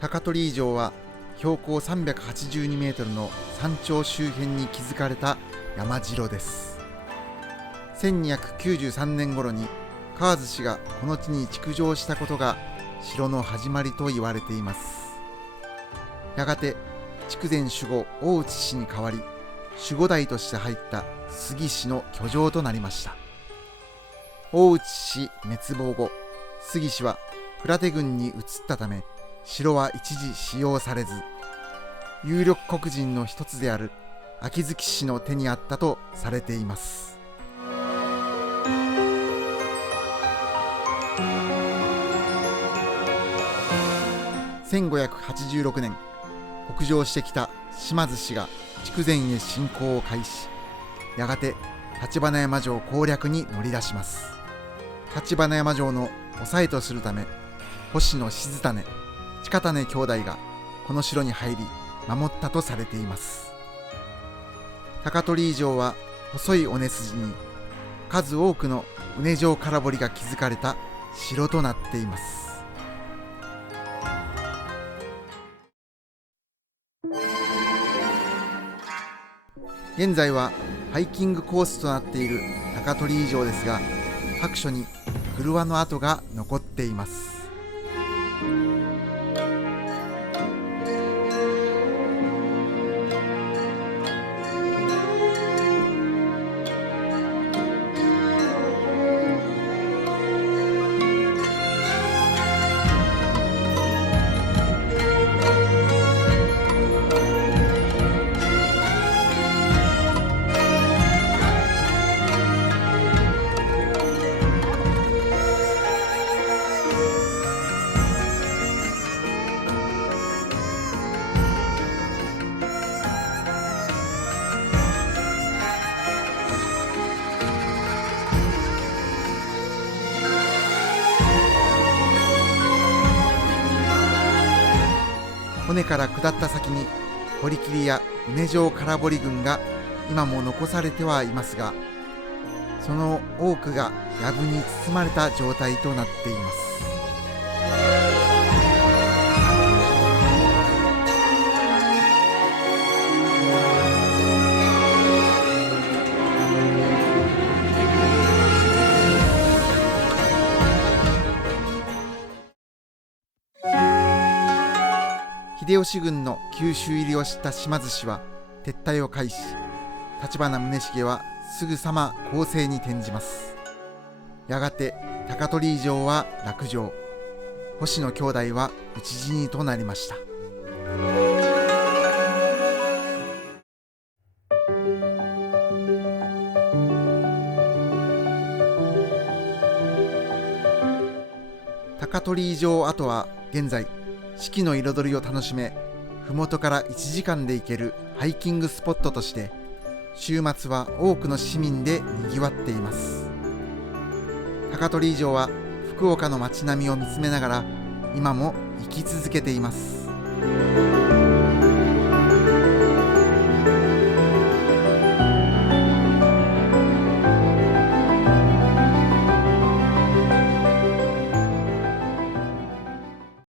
高取城は標高382メートルの山頂周辺に築かれた山城です。1293年頃に河津氏がこの地に築城したことが城の始まりと言われています。やがて筑前守護大内氏に代わり、守護代として入った杉氏の居城となりました。大内氏滅亡後、杉氏は鞍手郡に移ったため、城は一時使用されず、有力国人の一つである秋月氏の手にあったとされています。1586年、北上してきた島津氏が筑前へ侵攻を開始、やがて橘山城攻略に乗り出します。橘山城の抑えとするため、星野静種、近種兄弟がこの城に入り守ったとされています。高取城は細い尾根筋に数多くの畝状空堀が築かれた城となっています。現在はハイキングコースとなっている高取城ですが、白書に郭の跡が残っています。尾根から下った先に堀切や畝状空堀群が今も残されてはいますが、その多くが藪に包まれた状態となっています。秀吉軍の九州入りを知った島津氏は撤退を開始、橘宗茂はすぐさま攻勢に転じます。やがて高取城は落城、星野兄弟は討ち死にとなりました。高取城跡は現在、四季の彩りを楽しめ、麓から1時間で行けるハイキングスポットとして週末は多くの市民でにぎわっています。高取城は福岡の街並みを見つめながら今も生き続けています。